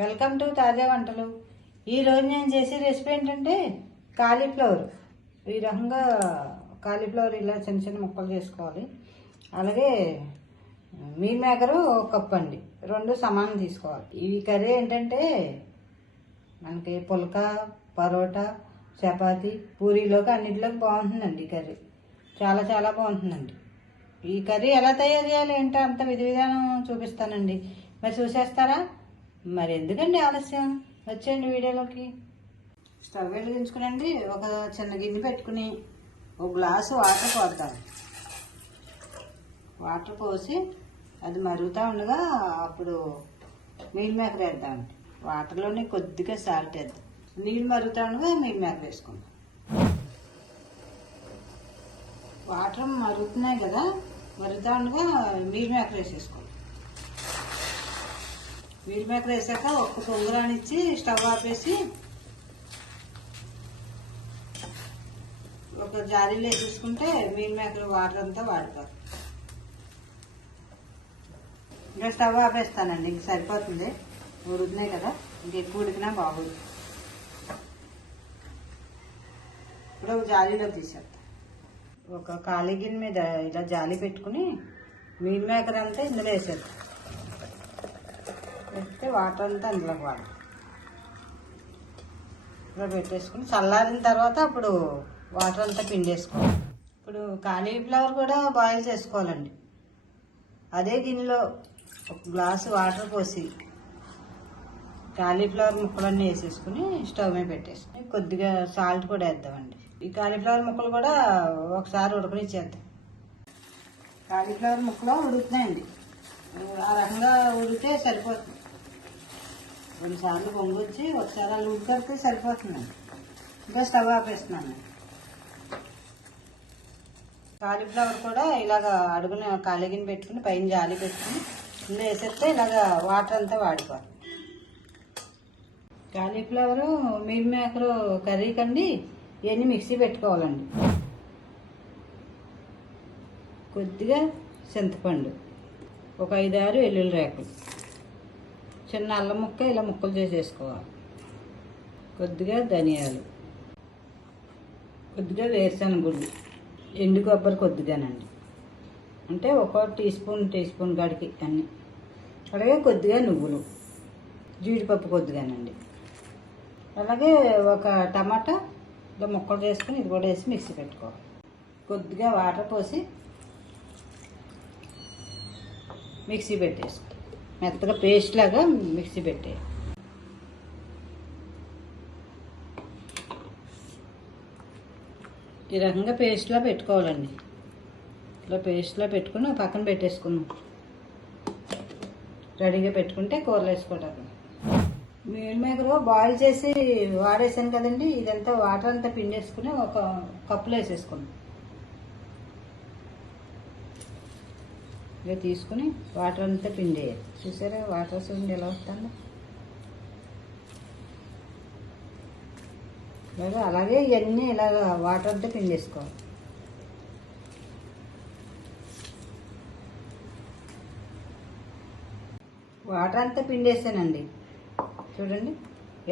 Welcome to తాజా వంటలు. ఈరోజు నేను చేసే రెసిపీ ఏంటంటే కాలీఫ్లవర్. ఈ రకంగా కాలీఫ్లవర్ ఇలా చిన్న చిన్న ముక్కలు చేసుకోవాలి. అలాగే మీల్ మేకరు ఒక కప్ అండి. రెండు సమానం తీసుకోవాలి. ఈ కర్రీ ఏంటంటే మనకి పుల్కా పరోటా చపాతి పూరీలోకి అన్నిటిలోకి బాగుంటుందండి ఈ కర్రీ. చాలా చాలా బాగుంటుందండి. ఈ కర్రీ ఎలా తయారు చేయాలి ఏంటో అంత విధి విధానం చూపిస్తానండి. మరి చూసేస్తారా? మరి ఎందుకండి ఆలస్యం? వచ్చేయండి వీడియోలోకి. స్టవ్ వెలిగించుకునండి. ఒక చిన్న గిన్నె పెట్టుకుని ఒక గ్లాసు వాటర్ పోతాను వాటర్ పోసి అది మరుగుతూ ఉండగా అప్పుడు మీల్ మేకర్ వేద్దాం. వాటర్లోనే కొద్దిగా సాల్ట్ వేద్దాం. నీళ్ళు మరుగుతూ ఉండగా మీల్ మేకర్ వేసుకుందాం. వాటర్ మరుగుతున్నాయి కదా మరుగుతూ ఉండగా మీల్ మేకర్ వేసేసుకోండి మీల్ మేకర్ వేసాక ఒక్క పొంగురానిచ్చి స్టవ్ ఆపేసి ఒక జాలీలో వేసేసుకుంటే మీల్ మేకర్ వాటర్ అంతా వాడుతారు. ఇంకా స్టవ్ ఆపేస్తానండి ఇంక సరిపోతుంది. ఉడుకున్నాయి కదా ఇంక ఎక్కువ ఉడికినా బాగుంది. ఇప్పుడు ఒక జాలీలో తీసేస్తాను ఒక ఖాళీ గిన్నె మీద ఇలా జాలి పెట్టుకుని మీల్ మేకర్ అంతా ఇందులో వేసేస్తాం. పెడితే వాటర్ అంతా అందులోకి వాడు ఇలా పెట్టేసుకుని చల్లారిన తర్వాత అప్పుడు వాటర్ అంతా పిండేసుకోవాలి. ఇప్పుడు కాలీఫ్లవర్ కూడా బాయిల్ చేసుకోవాలండి. అదే గిన్నెలో ఒక గ్లాసు వాటర్ పోసి కాలీఫ్లవర్ ముక్కలన్నీ వేసేసుకుని స్టవ్ మీద పెట్టేసుకుని కొద్దిగా సాల్ట్ కూడా వేద్దామండి. ఈ కాలీఫ్లవర్ ముక్కలు కూడా ఒకసారి ఉడకనిచ్చేద్దాం. కాలీఫ్లవర్ ముక్కలు ఉడుకుతాయండి ఆ రకంగా ఉడికితే సరిపోతుంది. రెండుసార్లు పొంగొచ్చి ఒకసారి అలా ఉడికితే సరిపోతుందండి ఇంకా స్టవ్ ఆపేస్తున్నాను. కాలీఫ్లవర్ కూడా ఇలాగ అడుగున కాలిగిన పెట్టుకుని పైన జాలి పెట్టుకుని ఇలా వేసేస్తే ఇలాగ వాటర్ అంతా వాడుకోవాలి. కాలీఫ్లవరు మీల్ మేకరు కర్రీ కండి ఇవన్నీ మిక్సీ పెట్టుకోవాలండి. కొద్దిగా చింతపండు ఒక ఐదారు వెల్లుల్లి రేకులు. చిన్న అల్లం ముక్క ఇలా ముక్కలు చేసేసుకోవాలి. కొద్దిగా ధనియాలు. కొద్దిగా వేరుశనగ ఎండు కొబ్బరి కొద్దిగానండి. అంటే ఒక టీ స్పూన్ టీ స్పూన్ కాడికి అన్నీ. అలాగే కొద్దిగా నువ్వులు. జీడిపప్పు కొద్దిగానండి. అలాగే ఒక టమాటా ఇలా ముక్కలు చేసుకుని ఇది కూడా వేసి మిక్సీ పెట్టుకోవాలి. కొద్దిగా వాటర్ పోసి మిక్సీ పెట్టేసుకో మెత్తగా పేస్ట్ లాగా మిక్సీ పెట్టే ఈ రకంగా పేస్ట్లా పెట్టుకోవాలండి. ఇలా పేస్ట్లా పెట్టుకుని పక్కన పెట్టేసుకున్నాం రెడీగా పెట్టుకుంటే కూరలు వేసుకోవడానికి మీల్ మేకర్ బాయిల్ చేసి వాడేసాను కదండి ఇదంతా వాటర్ అంతా పిండేసుకుని ఒక కప్పులో వేసేసుకున్నాం ఇక తీసుకుని వాటర్ అంతా పిండేయాలి. చూసారా? వాటర్ చూడండి ఎలా వస్తుందో? ఇలాగా అలాగే ఇవన్నీ ఇలాగ వాటర్ అంతా పిండేసుకోవాలి. వాటర్ అంతా పిండేసానండి. చూడండి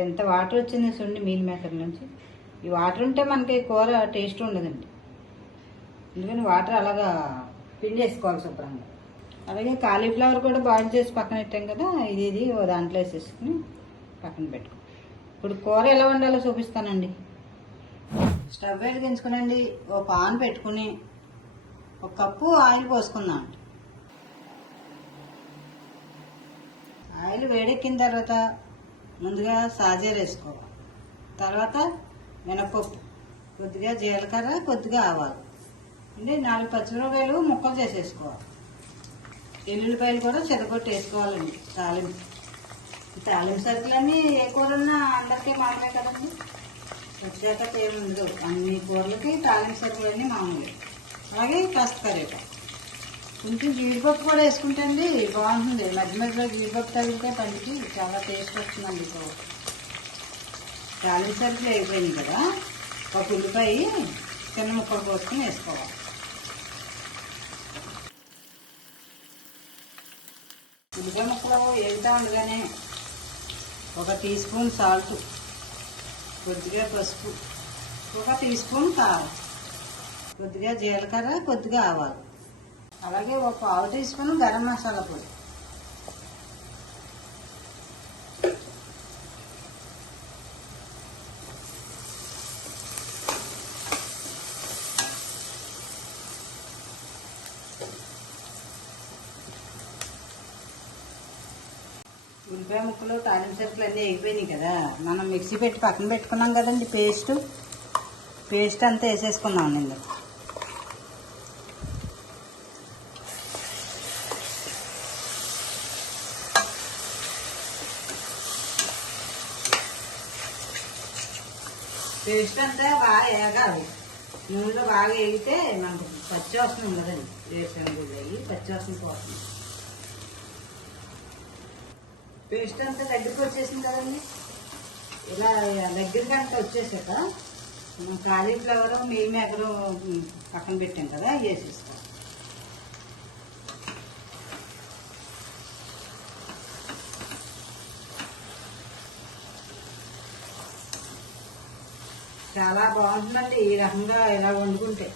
ఎంత వాటర్ వచ్చింది చూడండి మీల్ మేకర్ నుంచి. ఈ వాటర్ ఉంటే మనకి కూర టేస్ట్ ఉండదండి. ఎందుకని వాటర్ అలాగా పిండేసుకోవాలి శుభ్రంగా. అలాగే కాలీఫ్లవర్ కూడా బాయిల్ చేసి పక్కన పెట్టాం కదా ఇది ఇది ఓ దాంట్లో వేసేసుకుని పక్కన పెట్టుకో. ఇప్పుడు కూర ఎలా వండాలో చూపిస్తానండి. స్టవ్ వెలిగించుకునండి. ఓ పాన్ పెట్టుకుని ఒక కప్పు ఆయిల్ పోసుకుందాం. ఆయిల్ వేడెక్కిన తర్వాత ముందుగా సాజీర వేసుకోవాలి. తర్వాత మినపప్పు కొద్దిగా జీలకర్ర కొద్దిగా ఆవాలు. అంటే నాలుగు పచ్చిమిరపకాయలు ముక్కలు చేసేసుకోవాలి. ఎల్లుల్లిపాయలు కూడా చెదగొట్టి వేసుకోవాలండి. తాలింపు. తాలింపు సరుకులన్నీ ఏ కూరన్నా అందరికీ మామూలే కదండి. ప్రత్యేకత ఏమి ఉండదు. అన్ని కూరలకి తాలింపు సరుకులన్నీ మామూలే. అలాగే కాస్త కరేపాకు కొంచెం జీడిపప్పు కూడా వేసుకుంటే అండి బాగుంటుంది. మధ్య మధ్యలో జీడిపప్పు తగిలితే పండికి చాలా టేస్ట్ వస్తుందండి ఇప్పుడు తాలింపు సరుకులు అయిపోయింది కదా. ఒక ఉల్లిపాయ చిన్న ముక్కలు కోసుకుని వేసుకోవాలి. ఉల్లిపాయ ముక్కలు వేగుతూ ఉండగానే ఒక టీ స్పూన్ సాల్ట్ కొద్దిగా పసుపు ఒక టీ స్పూన్ కారం కొద్దిగా జీలకర్ర కొద్దిగా ఆవాలు. అలాగే ఒక పావు టీ స్పూన్ గరం మసాలా పొడి. ఉల్లిపాయ ముక్కలు తాలింపు సరుకులు అన్నీ ఎగిపోయినాయి కదా. మనం మిక్సీ పెట్టి పక్కన పెట్టుకున్నాం కదండి పేస్ట్. పేస్ట్ అంతా వేసేసుకున్నాం నేను పేస్ట్ అంతా బాగా వేగాలి. నూనెలో బాగా వేగితే మనకు పచ్చి వస్తుంది కదండి వేరుశనగలు అయ్యి పచ్చి వస్తుంది పోతుంది. పేస్ట్ అంతా దగ్గరికి వచ్చేసింది కదండి. ఇలా దగ్గరికి అంతా వచ్చేసాక కాలీఫ్లవర్ మీల్ మేకర్ పక్కన పెట్టాం కదా అవి వేసేస్తాం. చాలా బాగుంటుందండి ఈ రకంగా ఇలా వండుకుంటే.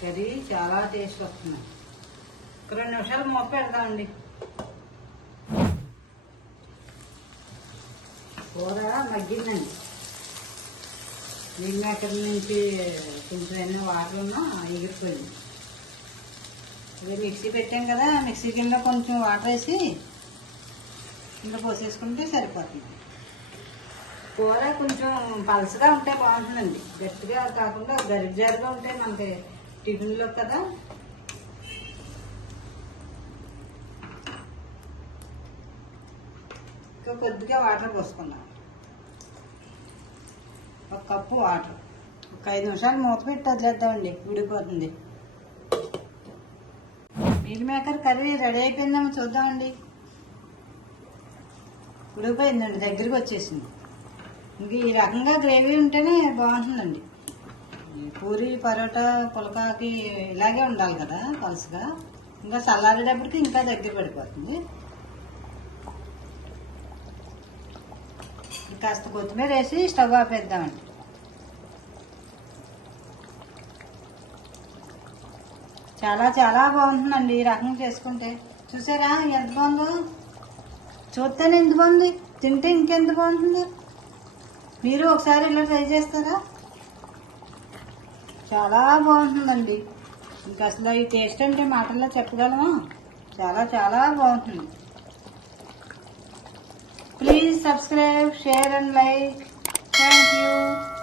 కర్రీ చాలా టేస్ట్ వస్తుంది. ఒక రెండు నిమిషాలు మూత పెడతామండి కూర మగ్గిందండి. నిన్న అక్కడి నుంచి కొంచెం వాటర్ ఉన్నా ఎగిరిపోయింది. ఇదే మిక్సీ పెట్టాం కదా మిక్సీ కింద కొంచెం వాటర్ వేసి కింద పోసేసుకుంటే సరిపోతుంది. కూర కొంచెం పలసగా ఉంటే బాగుంటుందండి. గట్టిగా కాకుండా గరిజారుగా ఉంటే మనకి టిఫిన్లో కదా కొద్దిగా వాటర్ పోసుకుందాం. ఒక కప్పు వాటర్. ఒక ఐదు నిమిషాలు మూత పెట్టి వదిలేద్దామండి ఉడిపోతుంది మీల్ మేకర్ కర్రీ రెడీ అయిపోయిందేమో చూద్దామండి. ఉడిపోయిందండి దగ్గరికి వచ్చేసింది. ఇంక ఈ రకంగా గ్రేవీ ఉంటేనే బాగుంటుందండి. పూరి పరోటా పులకాకి ఇలాగే ఉండాలి కదా పలుసుగా. ఇంకా చల్లారేటప్పటికి ఇంకా దగ్గర పడిపోతుంది. కాస్త కొత్తిమీర వేసి స్టవ్ ఆపేద్దామండి చాలా చాలా బాగుంటుందండి ఈ రకం చేసుకుంటే. చూసారా? ఎంత బాగుందో? చూస్తేనే ఎంత బాగుంది. తింటే ఇంకెంత బాగుంటుంది. మీరు ఒకసారి ఇలా ట్రై చేస్తారా? చాలా బాగుంటుందండి. ఇంకా అసలు ఈ టేస్ట్ అంటే మాటల్లో చెప్పగలమా? చాలా చాలా బాగుంటుంది. Please subscribe, share and like. Thank you.